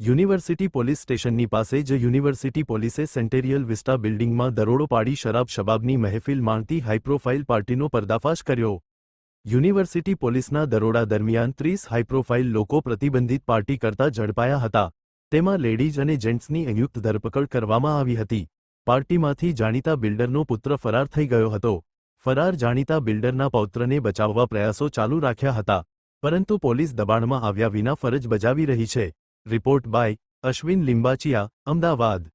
University police સ્ટેશનની પાસે જ યુનિવર્સિટી પોલીસે સેન્ટેરિયલ વિસ્ટા બિલ્ડિંગમાં દરોડો પાડી શરાબ-શબાબની મહેફિલ માણતી હાઈપ્રોફાઇલ પાર્ટીનો પર્દાફાશ કર્યો। યુનિવર્સિટી પોલીસના દરોડા દરમિયાન 30 હાઈપ્રોફાઇલ લોકો પ્રતિબંધિત પાર્ટી કરતા ઝડપાયા હતા। તેમાં લેડીઝ અને જેન્ટ્સની સંયુક્ત ધરપકડ કરવામાં આવી હતી। પાર્ટીમાંથી જાણીતા બિલ્ડરનો પુત્ર ફરાર થઈ ગયો હતો। ફરાર જાણીતા બિલ્ડરના પૌત્રને બચાવવા પ્રયાસો ચાલુ રાખ્યા હતા, પરંતુ પોલીસ દબાણમાં આવ્યા વિના ફરજ બજાવી રહી છે। Report by Ashwin Limbachiya, Ahmedabad.